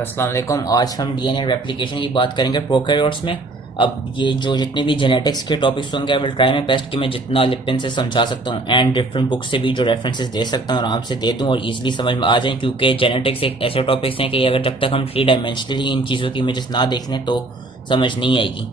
अस्सलाम वालेकुम। आज हम डीएनए रेप्लिकेशन की बात करेंगे प्रोकैरियोट्स में। अब ये जो जितने भी जेनेटिक्स के टॉपिक्स होंगे, I will try my best कि मैं जितना लिपिन से समझा सकता हूँ एंड डिफरेंट बुक से भी जो रेफरेंसेस दे सकता हूँ आराम से दे दूँ और इजीली समझ में आ जाए, क्योंकि जेनेटिक्स एक ऐसे टॉपिक्स हैं कि अगर जब तक हम थ्री डायमेंशनली इन चीज़ों की इमेजेस ना देख लें तो समझ नहीं आएगी।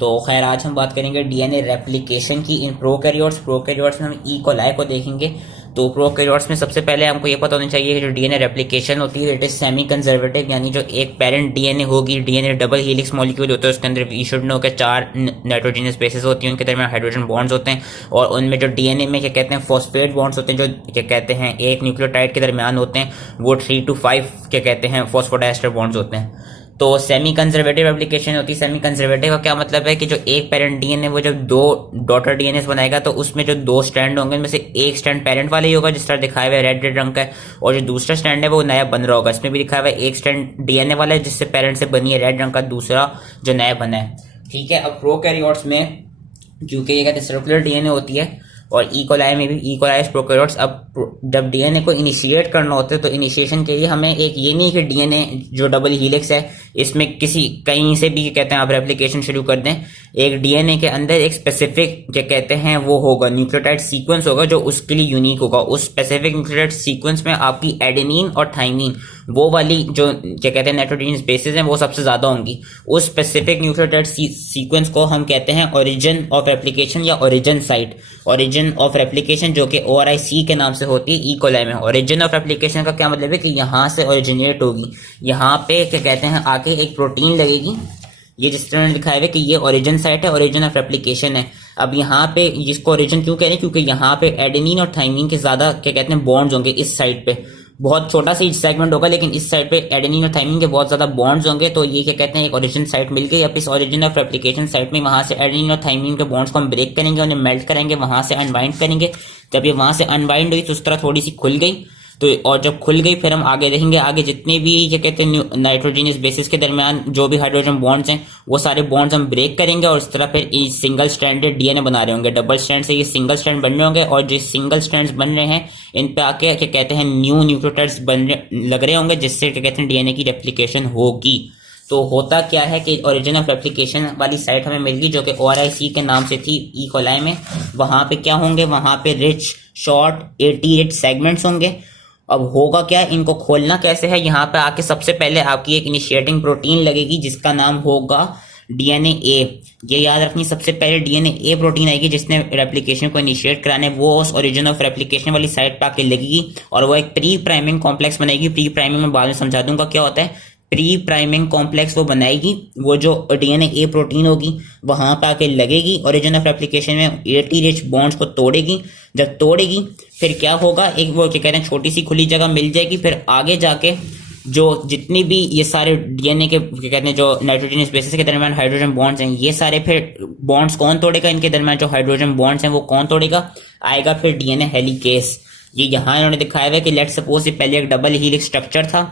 तो खैर, आज हम बात करेंगे डीएनए रेप्लिकेशन की इन प्रोकैरियोट्स में हम ई कोलाई को देखेंगे। तो प्रोकैरियोट्स में सबसे पहले हमको ये पता होना चाहिए कि जो डीएनए रेप्लिकेशन होती है इट इज सेमी कंजर्वेटिव, यानी जो एक पेरेंट डीएनए होगी, डीएनए डबल हेलिक्स मॉलिक्यूल होता है, उसके अंदर वी शुड नो के 4 नाइट्रोजनस बेसेस होती हैं, उनके दरमियान हाइड्रोजन बॉन्ड्स होते हैं और उनमें जो डीएनए में क्या कहते हैं फॉस्फेट बॉन्ड्स होते हैं, जो क्या कहते हैं एक न्यूक्लियोटाइड के दरमियान होते हैं, वो 3 to 5 क्या कहते हैं फॉस्फोडाइस्टर बॉन्ड्स होते हैं। तो सेमी कंजर्वेटिव एप्लीकेशन होती है। सेमी कंजर्वेटिव का क्या मतलब है कि जो एक पेरेंट डीएनए वो जब दो डॉटर डीएनए बनाएगा तो उसमें जो 2 स्ट्रैंड होंगे उनमें से एक स्ट्रैंड पेरेंट वाला ही होगा जिस तरह दिखाया हुआ है रेड रंग का है, और जो दूसरा स्ट्रैंड है वो नया बन रहा होगा। इसमें भी दिखाया हुआ है एक स्ट्रैंड डीएनए वाला है जिससे पेरेंट से बनी है रेड रंग का, दूसरा जो नया बना है। ठीक है। अब प्रोकैरियोट्स में क्योंकि ये कहते हैं सर्कुलर डीएनए होती है और ई कोलाई में भी ई कोलाई प्रोकैरियोट्स। अब जब डीएनए को इनिशिएट करना होता है तो इनिशिएशन के लिए हमें एक ये नहीं कि डीएनए जो डबल हीलिक्स है इसमें किसी कहीं से भी कहते हैं आप रेप्लिकेशन शुरू कर दें। एक डीएनए के अंदर एक स्पेसिफिक क्या कहते हैं वो होगा न्यूक्लियोटाइड सीक्वेंस होगा जो उसके लिए यूनिक होगा। उस स्पेसिफिक न्यूक्लियोटाइड सीक्वेंस में आपकी एडेनिन और थाइमिन वो वाली जो क्या कहते हैं नाइट्रोजनस बेसेस हैं वो सबसे ज्यादा होंगी। उस स्पेसिफिक न्यूक्लियोटाइड सीक्वेंस को हम कहते हैं ओरिजिन ऑफ रेप्लिकेशन या origin site. Origin of replication जो कि ORIC के नाम से होती है ई कोलाई में। ओरिजिन ऑफ रेप्लिकेशन का क्या मतलब है कि यहाँ से ओरिजिनेट होगी, यहाँ पे क्या कहते हैं आके एक प्रोटीन लगेगी। ये जिस तरह लिखा है कि ये ओरिजिन साइट है, ओरिजिन ऑफ रेप्लिकेशन है। अब यहाँ पे जिसको ओरिजिन क्यों कह रहे हैं, क्योंकि यहाँ पे एडेनिन और थाइमिन के ज्यादा क्या कहते हैं बॉन्ड्स होंगे। इस साइड पे बहुत छोटा सा सेगमेंट होगा लेकिन इस साइड पे एडेनिन और थाइमिन के बहुत ज्यादा बॉन्ड्स होंगे, तो ये क्या कहते हैं एक ओरिजिन साइट मिल गई। अब इस ओरिजिन ऑफ रेप्लिकेशन साइट में वहां से एडेनिन और थाइमिन के बॉन्ड्स को हम ब्रेक करेंगे, उन्हें मेल्ट करेंगे, वहां से अनवाइंड करेंगे। जब ये वहां से अनवाइंड हुई तो उस तरह थोड़ी सी खुल गई, तो और जब खुल गई फिर हम आगे देखेंगे आगे जितने भी क्या कहते हैं नाइट्रोजनस बेसिस के दरमियान जो भी हाइड्रोजन बॉन्ड्स हैं वो सारे बॉन्ड्स हम ब्रेक करेंगे और इस तरह फिर सिंगल स्ट्रैंडेड डीएनए बना रहे होंगे। डबल स्ट्रैंड से ये सिंगल स्ट्रैंड बन रहे होंगे और जो सिंगल स्ट्रैंड्स बन रहे हैं इन पे आके क्या कहते हैं न्यू न्यूक्लियोटाइड्स लग रहे होंगे जिससे क्या कहते हैं डीएनए की रेप्लिकेशन होगी। तो होता क्या है कि ओरिजिन ऑफ रेप्लिकेशन वाली साइट हमें मिल गई जो कि ORIC के नाम से थी ई कोलाई में। वहां पे क्या होंगे, वहां पे रिच शॉर्ट 88 सेगमेंट्स होंगे। अब होगा क्या, इनको खोलना कैसे है, यहाँ पे आके सबसे पहले आपकी एक इनिशिएटिंग प्रोटीन लगेगी जिसका नाम होगा DNA A। ये याद रखनी, सबसे पहले DNA A प्रोटीन आएगी जिसने रेप्लिकेशन को इनिशिएट कराने, वो उस ओरिजिन ऑफ रेप्लिकेशन वाली साइट पे आके लगेगी और वो एक प्री प्राइमिंग कॉम्प्लेक्स बनाएगी। प्री प्राइमिंग में बाद में समझा दूंगा क्या होता है। प्री प्राइमिंग कॉम्प्लेक्स वो बनाएगी, वो जो DNA A प्रोटीन होगी वहां पे आके लगेगी ओरिजिन ऑफ रेप्लिकेशन में 80 रिच बॉन्ड्स को तोड़ेगी। जब तोड़ेगी फिर क्या होगा, एक वो क्या कहते हैं छोटी सी खुली जगह मिल जाएगी। फिर आगे जाके जो जितनी भी ये सारे डीएनए के क्या कहते हैं जो नाइट्रोजनस बेसिस के दरमियान हाइड्रोजन बॉन्ड्स हैं, ये सारे फिर बॉन्ड्स कौन तोड़ेगा, इनके दरमियान जो हाइड्रोजन बॉन्ड्स हैं वो कौन तोड़ेगा, आएगा फिर डीएनए हेलिकेस। ये यहाँ इन्होंने दिखाया हुआ है कि लेट सपोज ये पहले एक डबल हीलिक्स स्ट्रक्चर था,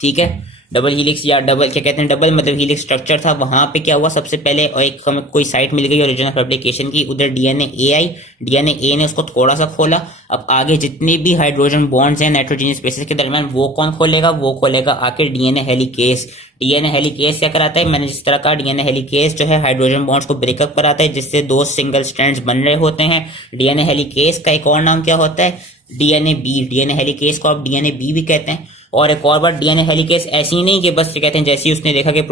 ठीक है, डबल हीलिक्स या डबल क्या कहते हैं डबल मतलब हीलिक्स स्ट्रक्चर था। वहां पे क्या हुआ, सबसे पहले एक हमें कोई साइट मिल गई ओरिजिन ऑफ रेप्लिकेशन की, उधर डीएनए ए आई, डीएनए ए ने उसको थोड़ा सा खोला। अब आगे जितने भी हाइड्रोजन बॉन्ड्स हैं नाइट्रोजनस स्पेसिस के दरमियान वो कौन खोलेगा, वो खोलेगा आके डीएनए हेलिकेस। डीएनए हेलिकेस क्या कराता है, मैंने जिस तरह कहा डीएनए हेलिकेस जो है हाइड्रोजन बॉन्ड्स को ब्रेकअप कराता है जिससे 2 सिंगल स्ट्रैंड्स बन रहे होते हैं। डीएनए हेलिकेस का एक और नाम क्या होता है, डीएनए बी। डीएनए हेलिकेस को आप डीएनए बी भी कहते हैं। और एक और बात, डीएनए हेलिकेस ऐसी नहीं कि बस कहते हैं जैसे ही उसने देखा कि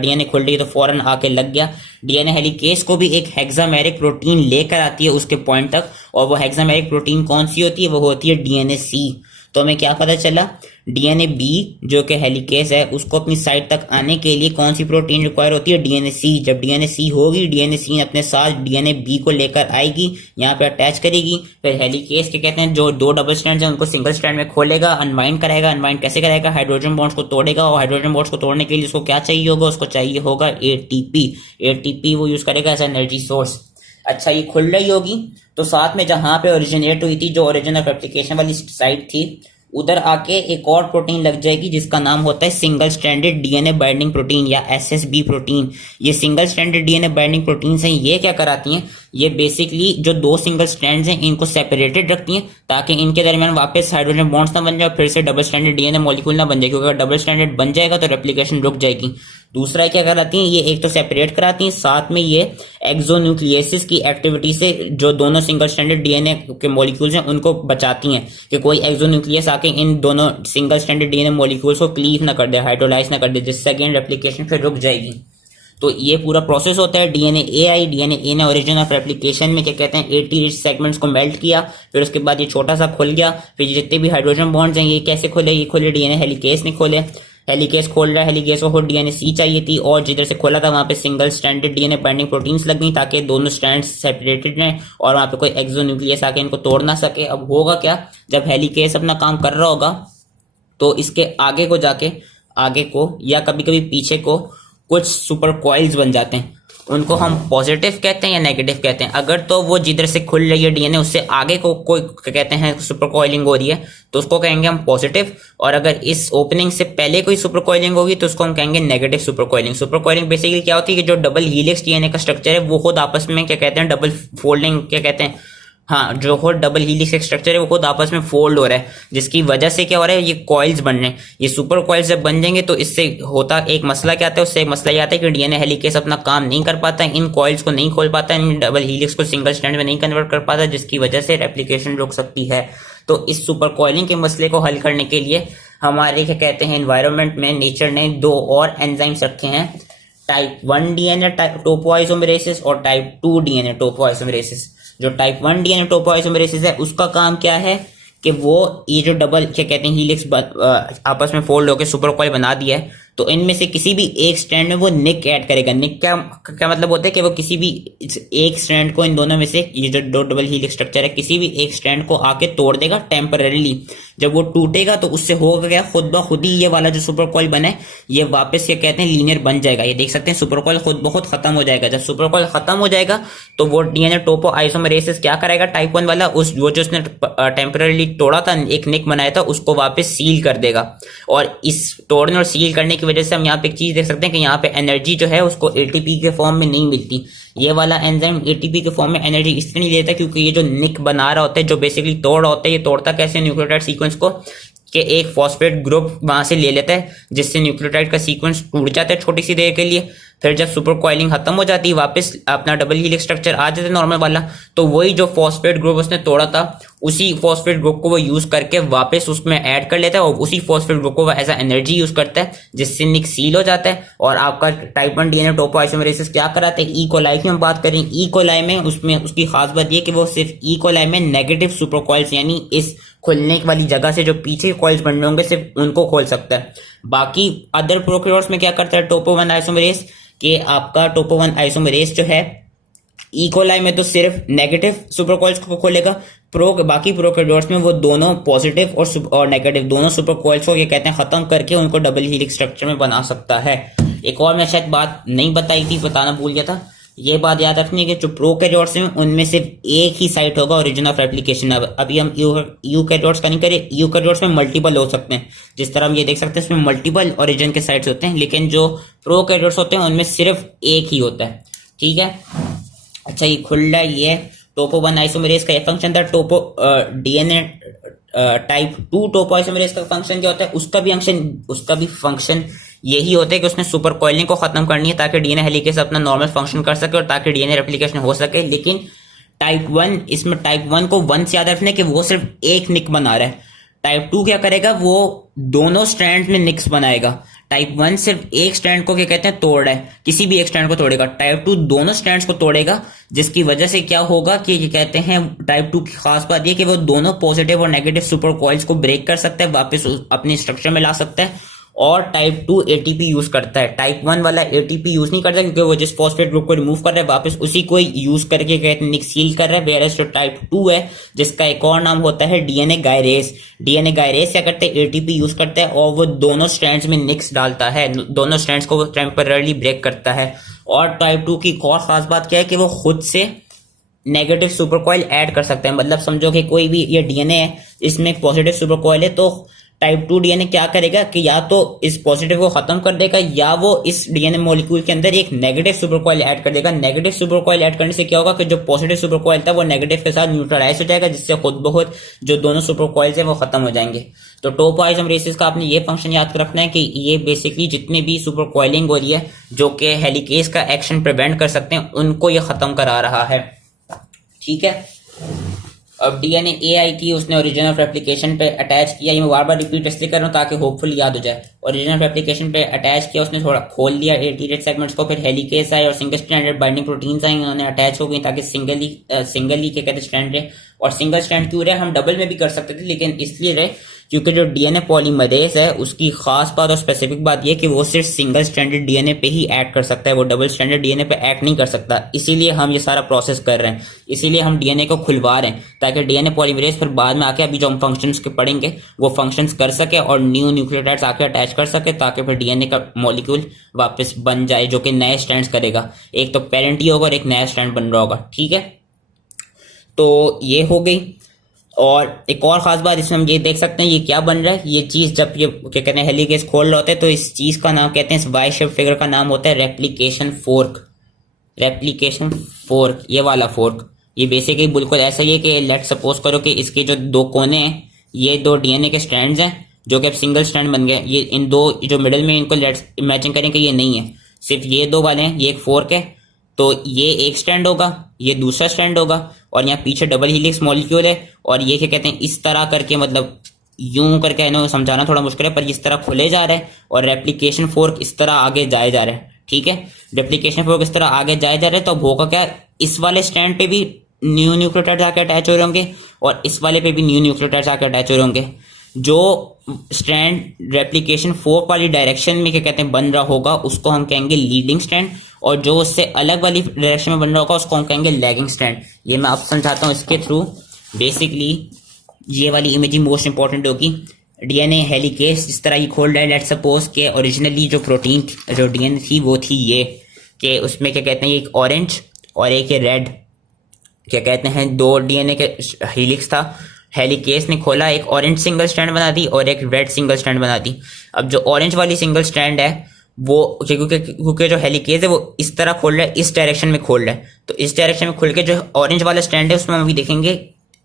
डीएनए खुल रही है तो फौरन आके लग गया। डीएनए हेलिकेस को भी एक हेक्सामेरिक प्रोटीन लेकर आती है उसके पॉइंट तक, और वो हेक्सामेरिक प्रोटीन कौन सी होती है, वो होती है डीएनए सी। तो हमें क्या पता चला, डीएनए बी जो कि हेलिकेस है उसको अपनी साइट तक आने के लिए कौन सी प्रोटीन रिक्वायर होती है, डीएनए सी। जब डीएनए सी होगी, डीएनए सी अपने साथ डीएनए बी को लेकर आएगी, यहाँ पे अटैच करेगी। फिर हेलिकेस के कहते हैं जो 2 डबल स्ट्रैंड्स हैं उनको सिंगल स्ट्रैंड में खोलेगा, अनवाइंड कराएगा। अनवाइंड कैसे कराएगा, हाइड्रोजन बॉन्ड्स को तोड़ेगा, और हाइड्रोजन बॉन्ड्स को तोड़ने के लिए उसको क्या चाहिए होगा, उसको चाहिए होगा एटीपी। एटीपी वो यूज करेगा एज एनर्जी सोर्स। अच्छा, ये खुल रही होगी तो साथ में जहां पे ओरिजिनेट हुई थी, जो ओरिजिन ऑफ रेप्लिकेशन वाली साइट थी, उधर आके एक और प्रोटीन लग जाएगी जिसका नाम होता है single stranded DNA binding protein या एसएसबी प्रोटीन। ये single stranded DNA binding proteins हैं, ये क्या कराती हैं, ये बेसिकली जो दो सिंगल स्ट्रैंड्स हैं इनको सेपरेटेड रखती हैं ताकि इनके दरमियान वापस हाइड्रोजन बॉन्ड्स ना बन जाए, फिर से डबल स्ट्रैंडेड डीएनए मॉलिक्यूल ना बन जाए, क्योंकि अगर डबल स्ट्रैंडेड बन जाएगा तो रेप्लिकेशन रुक जाएगी। दूसरा क्या कराती हैं, ये एक तो सेपरेट कराती हैं, साथ में ये एक्सोन्यूक्लियसिस की एक्टिविटी से जो दोनों सिंगल स्ट्रैंडेड डीएनए के मॉलिक्यूल्स हैं उनको बचाती हैं कि कोई एक्सोन्यूक्लियस आके इन दोनों सिंगल स्ट्रैंडेड डीएनए मॉलिक्यूल्स को क्लीव ना कर दे, हाइड्रोलाइज ना कर दे, जिससे अगेन रेप्लिकेशन फिर रुक जाएगी। तो ये पूरा प्रोसेस होता है। डीएनए ने ओरिजिन ऑफ रेप्लिकेशन में क्या कहते हैं 80 रिच सेगमेंट्स को मेल्ट किया, फिर उसके बाद ये छोटा सा खुल गया, फिर जितने भी हाइड्रोजन बॉन्ड्स हैं ये कैसे खोले, ये खोले डीएनए हेलिकेस ने खोले, हेलिकेस खोल रहा है, हेलिकेस को डीएनए सी चाहिए थी और जिधर से खोला था वहां पे single stranded DNA binding proteins लग गई ताकि दोनों स्ट्रैंड्स सेपरेटेड रहें और वहां पे कोई एक्सोन्यूक्लियस आके इनको तोड़ ना सके। अब होगा क्या, जब हेलिकेस अपना काम कर रहा होगा तो इसके आगे को जाके आगे को या कभी कभी पीछे को कुछ सुपर कॉइल्स बन जाते हैं, उनको हम पॉजिटिव कहते हैं या नेगेटिव कहते हैं। अगर तो वो जिधर से खुल रही है डीएनए उससे आगे को कोई कहते हैं सुपर कॉइलिंग हो रही है तो उसको कहेंगे हम पॉजिटिव, और अगर इस ओपनिंग से पहले कोई सुपर कॉइलिंग होगी तो उसको हम कहेंगे negative super coiling. Super coiling basically क्या होती है कि जो डबल हीलिक्स डीएनए का स्ट्रक्चर है वो खुद आपस में क्या कहते हैं डबल फोल्डिंग क्या कहते हैं, हाँ, जो खुद डबल हीलिक्स स्ट्रक्चर है वो खुद आपस में फोल्ड हो रहा है, जिसकी वजह से क्या हो रहा है, ये कॉइल्स बन रहे हैं। ये सुपर कॉइल्स जब बन जाएंगे तो इससे होता एक मसला क्या आता है, उससे एक मसला ये आता है कि डीएनए हेलिकेस अपना काम नहीं कर पाता, इन कॉइल्स को नहीं खोल पाता, इन डबल हीलिक्स को सिंगल स्ट्रैंड में नहीं कन्वर्ट कर पाता, जिसकी वजह से रेप्लिकेशन रुक सकती है। तो इस सुपर कॉइलिंग के मसले को हल करने के लिए हमारे क्या कहते हैं एनवायरमेंट में नेचर ने दो और एंजाइम्स रखे हैं, टाइप 1 डीएनए टोपोआइसोमेरेसिस और टाइप 2 डीएनए टोपोआइसोमेरेसिस। जो टाइप 1 डीएनए टोपोआइसोमेरेसिस है उसका काम क्या है कि वो ये जो डबल क्या कहते हैं हीलिक्स आपस में फोल्ड होकर सुपर कॉइल बना दिया है तो इनमें से किसी भी एक स्ट्रैंड में वो निक ऐड करेगा। निक क्या क्या मतलब होता है कि वो किसी भी एक स्ट्रैंड को इन दोनों में से ये जो दो डबल हीलिक्स स्ट्रक्चर है किसी भी एक स्ट्रैंड को आके तोड़ देगा टेम्पररीली। जब वो टूटेगा तो उससे होगा क्या, खुद ब खुद ही ये वाला जो सुपर कॉइल बना है ये वापस क्या कहते हैं लीनियर बन जाएगा। ये देख सकते हैं सुपर कॉइल खुद ब खुद खत्म हो जाएगा। जब सुपर कॉइल खत्म हो जाएगा तो वो डीएनए टोपो आइसोमेरेसिस क्या करेगा, टाइप 1 वाला उस वो जो उसने टेम्पररीली तोड़ा था, एक निक बनाया था, उसको वापस सील कर देगा। और इस तोड़ने और सील करने की वजह से हम यहाँ पे एक चीज देख सकते हैं कि यहाँ पे एनर्जी जो है उसको एटीपी के फॉर्म में नहीं मिलती। ये वाला एंजाइम एटीपी के फॉर्म में एनर्जी इसलिए नहीं लेता क्योंकि ये जो निक बना रहा होता है, जो बेसिकली तोड़ रहा होता है, ये तोड़ता कैसे न्यूक्लियोटाइड सीक्वेंस को कि एक फॉस्फेट ग्रुप वहां से ले लेता है जिससे न्यूक्लियोटाइड का सीक्वेंस टूट जाता है छोटी सी देर के लिए। फिर जब सुपर कॉइलिंग खत्म हो जाती है वापस अपना डबल हीलिक्स स्ट्रक्चर आ जाता है नॉर्मल वाला, तो वही जो फॉस्फेट ग्रुप उसने तोड़ा था उसी फॉस्फेट ग्रुप को वो यूज करके वापस उसमें ऐड कर लेता है और उसी फॉस्फेट ग्रुप को वो एज एनर्जी यूज करता है जिससे निक सील हो जाता है। और आपका टाइप 1 डीएनए टोपोआइसोमेरेसिस क्या कराते हैं, ई कोलाई की हम बात करें, ई कोलाई में उसमें उसकी खास बात ये कि वो सिर्फ ई कोलाई में नेगेटिव सुपर कॉइल्स यानी इस खुलने वाली जगह से जो पीछे कॉइल्स बनने होंगे सिर्फ उनको खोल सकता है। बाकी अदर प्रोकैरियोट्स में क्या करता है टोपो 1 आइसोमेरेस कि आपका टोपो 1 आइसोमेरेस जो है ई कोलाई में तो सिर्फ नेगेटिव सुपर कॉइल्स को खोलेगा, बाकी प्रोकैरियोट्स में वो दोनों पॉजिटिव और नेगेटिव दोनों सुपर कॉइल्स को ये कहते हैं खत्म करके उनको डबल हीलिक्स स्ट्रक्चर में बना सकता है। एक और मैं शायद बात नहीं बताई थी, बताना भूल गया था, ये बात याद रखनी है कि जो प्रोकैरियोट्स हैं उनमें सिर्फ एक ही साइट होगा ओरिजिन ऑफ रेप्लिकेशन। अभी हम यूकैरियोट्स का नहीं करें, यूकैरियोट्स में मल्टीपल हो सकते हैं, जिस तरह हम ये देख सकते हैं इसमें मल्टीपल ओरिजिन के साइट्स होते हैं, लेकिन जो प्रोकैरियोट्स होते हैं उनमें सिर्फ एक ही होता है। ठीक है, अच्छा ये खुल रहा है, ये टोपो 1 आइसोमेरेस का फंक्शन था। टोपो डीएनए टाइप 2 टोपो आइसोमेरेस का फंक्शन क्या होता है, उसका भी फंक्शन यही होता है कि उसने सुपर कॉइलिंग को खत्म करनी है ताकि डीएनए हेलिकेस अपना नॉर्मल फंक्शन कर सके और ताकि डीएनए रेप्लिकेशन हो सके। लेकिन टाइप 1 इसमें टाइप 1 को 1 से याद रखना है कि वो सिर्फ एक निक बना रहा है। टाइप 2 क्या करेगा, वो दोनों स्ट्रैंड में निक्स बनाएगा। टाइप 1 सिर्फ एक स्ट्रैंड को क्या कहते हैं तोड़ रहा है, किसी भी एक स्ट्रैंड को तोड़ेगा। टाइप 2 दोनों स्ट्रैंड्स को तोड़ेगा, जिसकी वजह से क्या होगा कि ये कहते हैं टाइप 2 की खास बात ये कि वो दोनों पॉजिटिव और नेगेटिव सुपर कॉइल्स को ब्रेक कर सकता है, वापस अपने स्ट्रक्चर में ला सकता है। और टाइप 2 एटीपी यूज करता है, टाइप 1 वाला एटीपी यूज नहीं करता क्योंकि वो जिस फॉस्फेट ग्रुप को रिमूव कर रहा है वापस उसी को यूज करके कहते हैं निक सील कर रहा है। वेयर जो टाइप 2 है जिसका एक और नाम होता है डीएनए गायरेस, डीएनए गायरेस क्या करते हैं एटीपी यूज करता है और वो दोनों स्ट्रैंड्स में निक्स डालता है, दोनों स्ट्रैंड्स को वो टेम्पररी ब्रेक करता है। और टाइप 2 की एक और खास बात क्या है कि वो खुद से नेगेटिव सुपर कॉइल ऐड कर सकते हैं। मतलब समझो कि कोई भी ये डीएनए है, इसमें एक पॉजिटिव सुपर कॉइल है, तो टाइप 2 डीएनए क्या करेगा कि या तो इस पॉजिटिव को खत्म कर देगा या वो इस डीएनए मॉलिक्यूल के अंदर एक नेगेटिव सुपर कॉइल ऐड कर देगा। नेगेटिव सुपर कॉइल ऐड करने से क्या होगा कि जो पॉजिटिव सुपर कॉइल था वो नेगेटिव के साथ न्यूट्रलाइज हो जाएगा, जिससे खुद ब खुद जो दोनों सुपर कॉइल्स हैं वो खत्म हो जाएंगे। तो टोपोइसोमरेसिस का आपने ये फंक्शन याद रखना है कि ये बेसिकली जितनी भी सुपर कॉइलिंग हो रही है जो कि हेलिकेज का एक्शन प्रिवेंट कर सकते हैं, उनको ये खत्म करा रहा है। ठीक है, अब डीएनए ए आई की उसने ओरिजिन ऑफ रेप्लिकेशन पे अटैच किया। ये मैं बार बार रिपीट इसलिए कर रहा हूँ ताकि होपफुली याद हो जाए। ओरिजिन ऑफ रेप्लिकेशन पे अटैच किया उसने, थोड़ा खोल लिया एटीरेट सेगमेंट्स को, फिर हेलिकेज आए और सिंगल स्ट्रैंडेड बाइंडिंग प्रोटीन्स आई, उन्होंने अटैच हो गई ताकि सिंगली क्या कहते हैं स्ट्रैंड रहे। और सिंगल स्ट्रैंड क्यों रहे, हम डबल में भी कर सकते थे लेकिन इसलिए रहे क्योंकि जो डीएनए पॉलीमरेज है उसकी खास बात और स्पेसिफिक बात यह कि वो सिर्फ सिंगल स्ट्रैंडेड डीएनए पे ही एक्ट कर सकता है, वो डबल स्ट्रैंडेड डीएनए पे एक्ट नहीं कर सकता। इसीलिए हम ये सारा प्रोसेस कर रहे हैं, इसीलिए हम डीएनए को खुलवा रहे हैं ताकि डीएनए पॉलीमरेज फिर बाद में आके अभी जो हम फंक्शंस के पढ़ेंगे वो फंक्शंस कर सके और न्यू न्यूक्लियोटाइड्स आके अटैच कर सके ताकि फिर डीएनए का मॉलिक्यूल वापस बन जाए जो कि नए स्ट्रैंड्स करेगा। एक तो पेरेंट ही होगा और एक नया स्ट्रैंड बन रहा होगा। ठीक है, तो ये हो गई। और एक और खास बात इसमें हम ये देख सकते हैं ये क्या बन रहा है, ये चीज जब ये क्या कहते हैं हेलिकेज खोल रहे होते हैं तो इस चीज का नाम कहते हैं, इस वाई शेप फिगर का नाम होता है रेप्लिकेशन फोर्क। रेप्लिकेशन फोर्क, ये वाला फोर्क, ये बेसिकली बिल्कुल ऐसा ही है कि लेट सपोज करो कि इसके जो दो कोने हैं ये दो डीएनए के स्ट्रैंड्स हैं जो कि अब सिंगल स्ट्रैंड बन गए। ये इन दो जो मिडल में इनको लेट्स इमेजिन करें कि ये नहीं है, सिर्फ ये दो वाले हैं, ये एक फोर्क है, तो ये एक स्ट्रैंड होगा, ये दूसरा स्ट्रैंड होगा और यहाँ पीछे डबल हेलिक्स मॉलिक्यूल है और ये क्या कहते हैं इस तरह करके, मतलब यूं करके इन्हें समझाना थोड़ा मुश्किल है पर इस तरह खुले जा रहा है और रेप्लिकेशन फोर्क इस तरह आगे जाए जा रहा है। ठीक है, रेप्लिकेशन फोर्क इस तरह आगे जाए जा रहा है तो अब होगा क्या, इस वाले स्ट्रैंड पे भी न्यू न्यूक्लियोटाइड्स आके अटैच हो रहे होंगे और इस वाले पे भी न्यू न्यूक्लियोटाइड्स आके अटैच हो रहे होंगे। जो स्ट्रैंड रेप्लिकेशन फोर्क वाली डायरेक्शन में क्या कहते हैं बन रहा होगा उसको हम कहेंगे लीडिंग स्ट्रैंड और जो उससे अलग वाली डायरेक्शन में बन रहा होगा उसको हम कहेंगे लैगिंग स्ट्रैंड। ये मैं आपको समझाता हूँ इसके थ्रू। बेसिकली ये वाली इमेजिंग मोस्ट इंपॉर्टेंट होगी। डीएनए हेलिकेज जिस तरह ये खोल रहा है, लेट्स सपोज के ओरिजिनली जो प्रोटीन जो डीएनए थी वो थी ये कि उसमें क्या कहते हैं एक ऑरेंज और एक ये रेड क्या कहते हैं दो डीएनए के हेलिक्स था। हेलिकेज ने खोला, एक ऑरेंज सिंगल स्ट्रैंड बना दी और एक रेड सिंगल स्ट्रैंड बना दी। अब जो ऑरेंज वाली सिंगल स्ट्रैंड है वो क्योंकि जो हेलिकेज है वो इस तरह खोल रहा है, इस डायरेक्शन में खोल रहा है, तो इस डायरेक्शन में खुल के जो ऑरेंज वाला स्ट्रैंड है उसमें हम अभी देखेंगे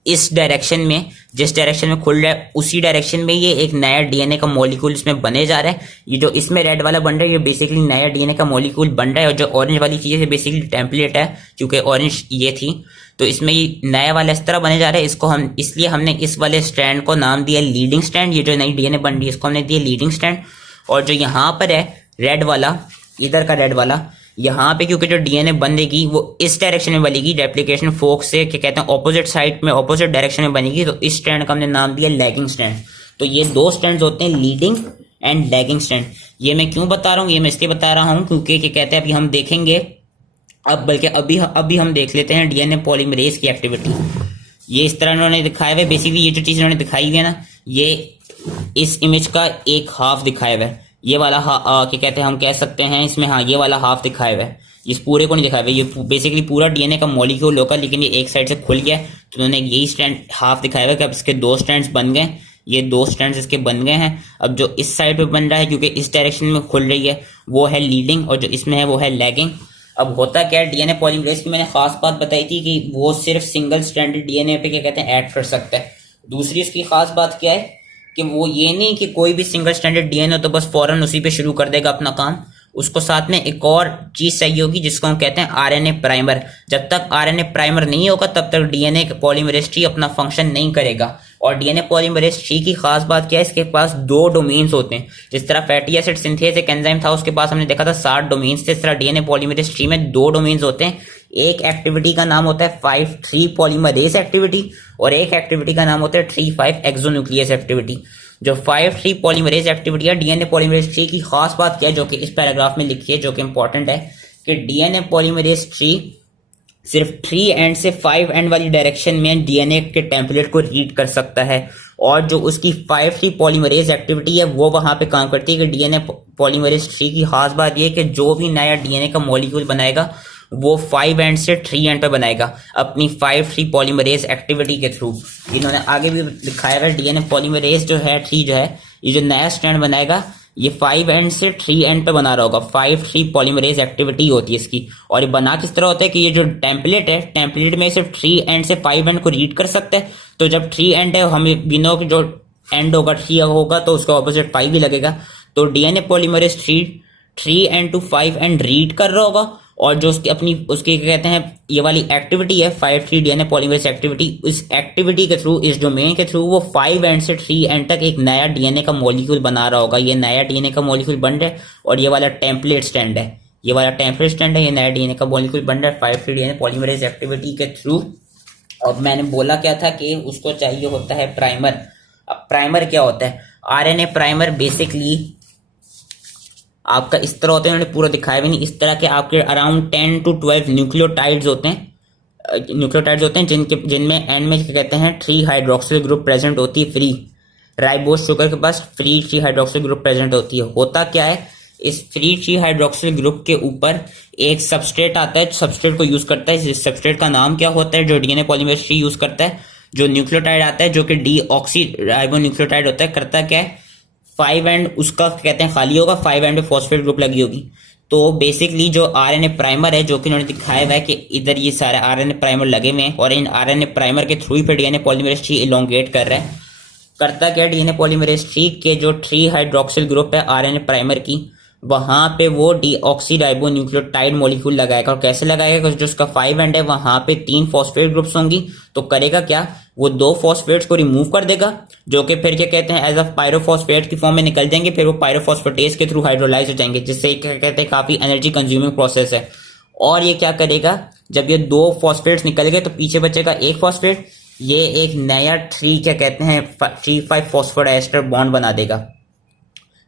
इस डायरेक्शन में, जिस डायरेक्शन में खुल रहा है उसी डायरेक्शन में ये एक नया डीएनए का मॉलिक्यूल इसमें बने जा रहा है। ये जो इसमें रेड वाला बन रहा है ये बेसिकली नया डीएनए का मॉलिक्यूल बन रहा है और जो ऑरेंज वाली चीज है बेसिकली टेम्पलेट है क्योंकि ऑरेंज ये थी, तो इसमें ये नया वाला इस तरह बने जा रहा है। इसको हम इसलिए हमने इस वाले स्ट्रैंड को नाम दिया लीडिंग स्ट्रैंड। ये जो नई डीएनए बन रही है इसको हमने दिया लीडिंग स्ट्रैंड। और जो यहाँ पर है रेड वाला, इधर का रेड वाला, यहाँ पे क्योंकि जो डीएनए बनेगी वो इस डायरेक्शन में बनेगी, रेप्लिकेशन फोर्क से क्या कहते हैं ऑपोजिट साइड में ऑपोजिट डायरेक्शन में बनेगी, तो इस स्ट्रैंड का हमने नाम दिया लैगिंग स्ट्रैंड। तो ये दो स्ट्रैंड्स होते हैं लीडिंग एंड लैगिंग स्ट्रैंड। ये मैं क्यों बता रहा हूँ, ये मैं इसलिए बता रहा हूँ क्योंकि क्या कहते हैं अभी हम देखेंगे, अब बल्कि अभी हम देख लेते हैं डीएनए पॉलीमरेज की एक्टिविटी। ये इस तरह इन्होंने दिखाया हुआ है। बेसिकली ये जो चीज इन्होंने दिखाई हुई है ना, ये इस इमेज का एक हाफ दिखाया हुआ है। ये वाला क्या कहते हैं हम कह सकते हैं इसमें, हाँ ये वाला हाफ दिखाया हुआ है, इस पूरे को नहीं दिखाया हुआ। ये बेसिकली पूरा डीएनए का मॉलिक्यूल होगा लेकिन ये एक साइड से खुल गया तो उन्होंने यही स्ट्रैंड हाफ दिखाया हुआ है कि अब इसके दो स्ट्रैंड्स बन गए, ये दो स्ट्रैंड्स इसके बन गए हैं। अब जो इस साइड पे बन रहा है क्योंकि इस डायरेक्शन में खुल रही है वो है लीडिंग और जो इसमें है वो है लैगिंग। अब होता क्या है, डीएनए पॉलीमरेज की मैंने खास बात बताई थी कि वो सिर्फ सिंगल स्ट्रैंडेड डीएनए पे क्या कहते हैं ऐड कर सकता है। दूसरी उसकी खास बात क्या है कि वो ये नहीं कि कोई भी सिंगल स्टैंडर्ड डीएनए तो बस फौरन उसी पे शुरू कर देगा अपना काम, उसको साथ में एक और चीज चाहिए होगी जिसको हम कहते हैं आरएनए प्राइमर। जब तक आरएनए प्राइमर नहीं होगा तब तक डीएनए पॉलीमरेज ट्री अपना फंक्शन नहीं करेगा। और डीएनए पॉलीमरेज ट्री की खास बात क्या है, इसके पास दो डोमेन्स होते हैं। जिस तरह फैटी एसिड सिंथेज एक एंजाइम था उसके पास हमने देखा था 60 डोमेन्स थे, इस तरह डीएनए पॉलीमरेज ट्री में दो डोमेन्स होते हैं। एक एक्टिविटी का नाम होता है 5'3" पॉलीमरेज एक्टिविटी और एक एक्टिविटी का नाम होता है 3'5" एक्सोन्यूक्लियस एक्टिविटी। जो 5'3" पॉलीमरेज एक्टिविटी है डीएनए पॉलीमरेज ट्री की खास बात क्या है जो कि इस पैराग्राफ में लिखी है जो कि इंपॉर्टेंट है कि डीएनए पॉलीमरेज ट्री सिर्फ 3 एंड से 5 एंड वाली डायरेक्शन में डीएनए के टेम्पलेट को रीड कर सकता है। और जो उसकी 5'3" पॉलीमरेज एक्टिविटी है वो वहां पे काम करती है कि डीएनए पॉलीमरेज ट्री की खास बात यह है कि जो भी नया डीएनए का मॉलिक्यूल बनाएगा वो 5 एंड से 3 एंड पे बनाएगा अपनी 5' पॉलीमरेज एक्टिविटी के थ्रू। इन्होंने आगे भी दिखाया है डीएनए पॉलीमरेज जो है 3 जो है ये जो नया स्ट्रैंड बनाएगा ये 5 एंड से 3 एंड पे बना रहा होगा। 5' पॉलीमरेज एक्टिविटी होती है इसकी। और ये बना किस तरह होता है कि ये जो टेम्पलेट है टेम्पलेट में सिर्फ 3 एंड से 5 एंड को रीड कर सकता है। तो जब 3 एंड है हमें बिनो जो एंड होगा 3 होगा तो उसका ऑपोजिट 5 भी लगेगा। तो DNA polymerase 3 end to 5 end read कर रहा होगा और जो उसकी क्या कहते हैं ये वाली एक्टिविटी है 5' डीएनए पॉलीमरेज एक्टिविटी, इस एक्टिविटी के थ्रू इस डोमेन के थ्रू वो 5 एंड से 3 एंड तक एक नया डीएनए का मॉलिक्यूल बना रहा होगा। ये नया डीएनए का मॉलिक्यूल बन रहा है और ये वाला टेम्पलेट स्टैंड है, ये वाला टेम्पलेट स्टैंड है, ये नया डीएनए का मॉलिक्यूल बन रहा है 5' डीएनए पॉलीमरेज एक्टिविटी के थ्रू। और मैंने बोला क्या था कि उसको चाहिए होता है प्राइमर। अब प्राइमर क्या होता है? आरएनए प्राइमर बेसिकली आपका इस तरह होते हैं, उन्होंने पूरा दिखाया भी नहीं, इस तरह के आपके अराउंड 10 to 12 न्यूक्लियोटाइड्स होते हैं जिनमें एंड में क्या कहते हैं 3 हाइड्रोक्सिल ग्रुप प्रेजेंट होती है। फ्री राइबोस शुगर के पास फ्री 3 हाइड्रोक्सिल ग्रुप प्रेजेंट होती है। होता क्या है इस फ्री 3 हाइड्रोक्सिल ग्रुप के ऊपर एक सबस्ट्रेट आता है, सबस्ट्रेट को यूज करता है। इस सबस्ट्रेट का नाम क्या होता है जो डीएनए पॉलीमरेज 3 यूज करता है? जो न्यूक्लियोटाइड आता है जो कि डीऑक्सी राइबो न्यूक्लियोटाइड होता है, करता क्या है 5 एंड उसका कहते हैं खाली होगा, 5 एंड पे फॉस्फेट ग्रुप लगी होगी। तो बेसिकली जो आरएनए प्राइमर है जो कि उन्होंने दिखाया हुआ है कि इधर ये सारे आरएनए प्राइमर लगे हुए हैं और इन आरएनए प्राइमर के थ्रू ही पे डीएनए पॉलीमरेज 3 इलोंगेट कर रहा है। करता क्या डीएनए पॉलीमरेज 3 के जो 3 हाइड्रोक्सिल ग्रुप है आरएनए प्राइमर की, वहां पे वो डीऑक्सी राइबो न्यूक्लियोटाइड मॉलिक्यूल लगाएगा। और कैसे लगाएगा? जो उसका 5 एंड है वहां पे 3 फॉस्फेट ग्रुप्स होंगी। तो करेगा क्या वो 2 फॉस्फेट्स को रिमूव कर देगा जो कि फिर क्या कहते हैं एज अ पायरोफॉस्फेट की फॉर्म में निकल जाएंगे। फिर वो पायरोफॉस्फेटेज के थ्रू हाइड्रोलाइज हो जाएंगे, जिससे क्या कहते हैं काफी एनर्जी कंज्यूमिंग प्रोसेस है। और ये क्या करेगा जब ये 2 फॉस्फेट्स निकल गए तो पीछे बचेगा एक फॉस्फेट, ये एक नया 3 क्या कहते हैं 3,5 फॉस्फोडाइस्टर बॉन्ड बना देगा।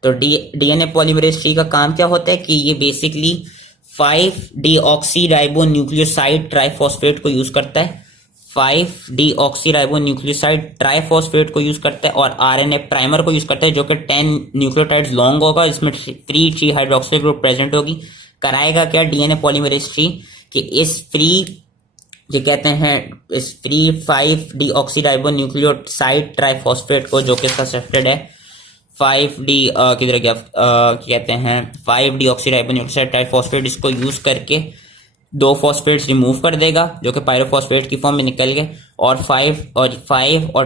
तो डीएनए पॉलीमरेज 3 का काम क्या होता है कि ये basically 5 deoxy ribo nucleoside triphosphate को यूज करता है, 5 डीऑक्सी राइबो न्यूक्लियोसाइड ट्राइफॉस्फेट को यूज करता है और आरएनए प्राइमर को यूज करता है जो कि 10 न्यूक्लियोटाइड्स लॉन्ग होगा, इसमें 3 हाइड्रोक्सिल ग्रुप प्रेजेंट होगी। कराएगा क्या डीएनए पॉलीमरेज 3 कि इस फ्री ये कहते हैं इस free 5 deoxy ribo nucleoside triphosphate को जो कि सब्स्ट्रेट है 5D किधर गया कहते हैं 5D ऑक्सीराइबोन्यूक्लियोसाइड ट्राइफॉस्फेट, इसको यूज करके 2 फॉस्फेट्स रिमूव कर देगा जो कि पायरोफॉस्फेट की फॉर्म में निकल गए और 5 और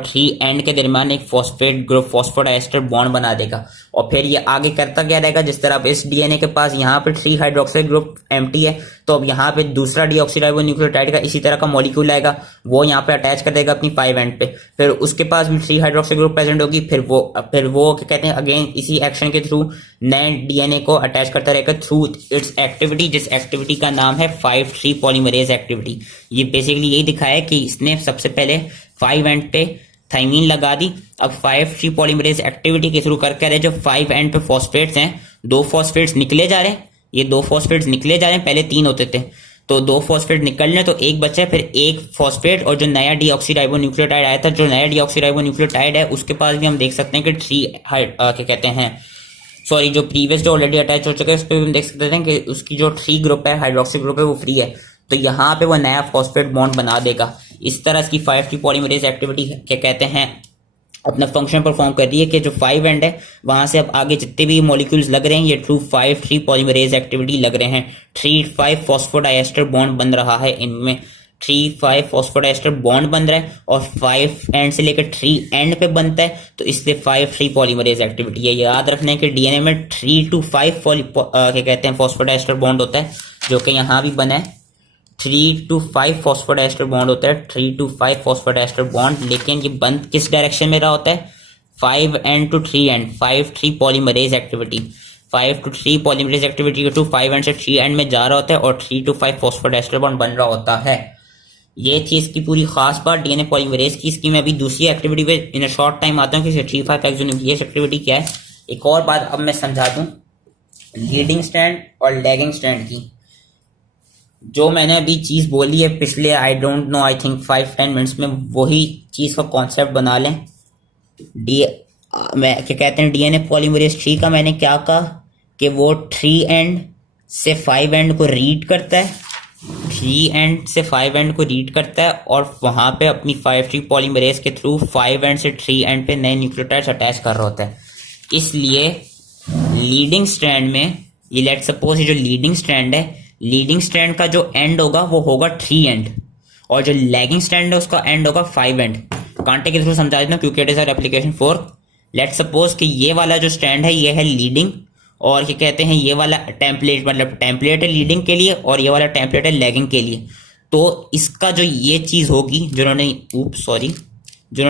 3 एंड के दरमियान एक फॉस्फेट ग्रुप फॉस्फोडाइस्टर बॉन्ड बना देगा। और फिर ये आगे करता क्या रहेगा, जिस तरह अब इस डीएनए के पास यहाँ पे 3 हाइड्रोक्साइड ग्रुप एम्प्टी है तो अब यहाँ पे दूसरा डीऑक्सीराइबोन्यूक्लियोटाइड का इसी तरह का मॉलिक्यूल आएगा, वो यहाँ पे अटैच कर देगा अपनी 5 एंड पे। फिर उसके पास भी 3 हाइड्रोक्साइड ग्रुप प्रेजेंट होगी, फिर वो क्या कहते हैं अगेन इसी एक्शन के थ्रू नए डीएनए को अटैच करता रहेगा थ्रू इट्स एक्टिविटी, जिस एक्टिविटी का नाम है 5' पॉलीमरेज एक्टिविटी। ये बेसिकली यही दिखाया है कि इसने सबसे पहले 5 एंड पे थाइमीन लगा दी। अब 5' पॉलीमरेज एक्टिविटी के थ्रू करके रहे जो 5 एंड पे फॉस्फेट्स हैं, 2 फॉस्फेट्स निकले जा रहे हैं, ये 2 फॉस्फेट्स निकले जा रहे हैं, पहले 3 होते थे तो 2 फॉस्फेट निकल रहे तो एक बचा है, फिर एक फॉस्फेट और जो नया डीऑक्सीराइबोन्यूक्लियोटाइड आया था, जो नया डीऑक्सीराइबोन्यूक्लियोटाइड है उसके पास भी हम देख सकते हैं कि 3 क्या कहते हैं सॉरी जो प्रीवियस जो ऑलरेडी अटैच हो चुका है उस पर भी हम देख सकते हैं कि उसकी जो 3 ग्रुप है हाइड्रोक्सी ग्रुप है वो फ्री है, तो यहाँ पे वो नया फॉस्फेट बॉन्ड बना देगा। इस तरह इसकी 5' पॉलीमरेज एक्टिविटी क्या कहते हैं अपना फंक्शन परफॉर्म कर रही है कि जो 5 एंड है वहां से अब आगे जितने भी मॉलिक्यूल्स लग रहे हैं ये ट्रू 5' पॉलीमरेज एक्टिविटी लग रहे हैं। 3,5 फॉस्फोडाइस्टर बॉन्ड बन रहा है, इनमें 3,5 फॉस्फोडाइस्टर बॉन्ड बन रहा है और 5 एंड से लेकर 3 एंड पे बनता है, तो इसलिए 5' पॉलीमरेज एक्टिविटी है। याद रखना है कि डीएनए में 3 to 5 क्या कहते हैं फॉस्फोडाइस्टर बॉन्ड होता है जो कि यहाँ भी बना है 3 to 5 फॉस्फोडाइस्टर बॉन्ड होता है, 3 to 5 फॉस्फोडाइस्टर बॉन्ड। लेकिन ये बंद किस डायरेक्शन में रहा होता है 5 and to 3 and 5' polymerase activity, 5 to 3 polymerase activity के टू 5 एंड से 3 एंड में जा रहा होता है और 3 to 5 फॉस्फोडाइस्टर बॉन्ड बन रहा होता है। ये चीज की पूरी खास बात डीएनए पॉलीमरेज की। इसकी मैं अभी दूसरी एक्टिविटी पे इन शॉर्ट टाइम आता हूँ कि 3,5 एक्सोन्यूक्लियस एक्टिविटी क्या है। एक और बात अब मैं समझा दूं लीडिंग स्ट्रैंड और लैगिंग स्ट्रैंड की। जो मैंने अभी चीज बोली है पिछले I don't know I think 5-10 minutes में, वही चीज का कॉन्सेप्ट बना लें। मैं क्या कहते हैं डीएनए पॉलीमरेज 3 का, मैंने क्या कहा कि वो 3 एंड से 5 एंड को रीड करता है, 5 एंड टू 3 एंड 3 एंड से 5 एंड को रीड करता है और वहां पे अपनी 5' पॉलीमरेज के थ्रू 5 एंड से 3 एंड पे नए न्यूक्लियोटाइड्स अटैच कर रहा होता है। इसलिए लीडिंग स्ट्रैंड में ये लेट सपोज ये जो लीडिंग स्ट्रैंड है, लीडिंग स्ट्रैंड का जो एंड होगा वो होगा 3 एंड, और जो लैगिंग स्ट्रैंड है उसका एंड होगा 5 एंड। कांटे के थ्रू समझा देता हूँ क्योंकि it is our application 4। Let suppose कि ये वाला जो स्ट्रैंड है ये है लीडिंग, और ये कहते हैं ये वाला टेम्पलेट, मतलब टेम्पलेट है लीडिंग के लिए और ये वाला टेम्पलेट है लैगिंग के लिए। तो इसका जो ये चीज होगी जिन्होंने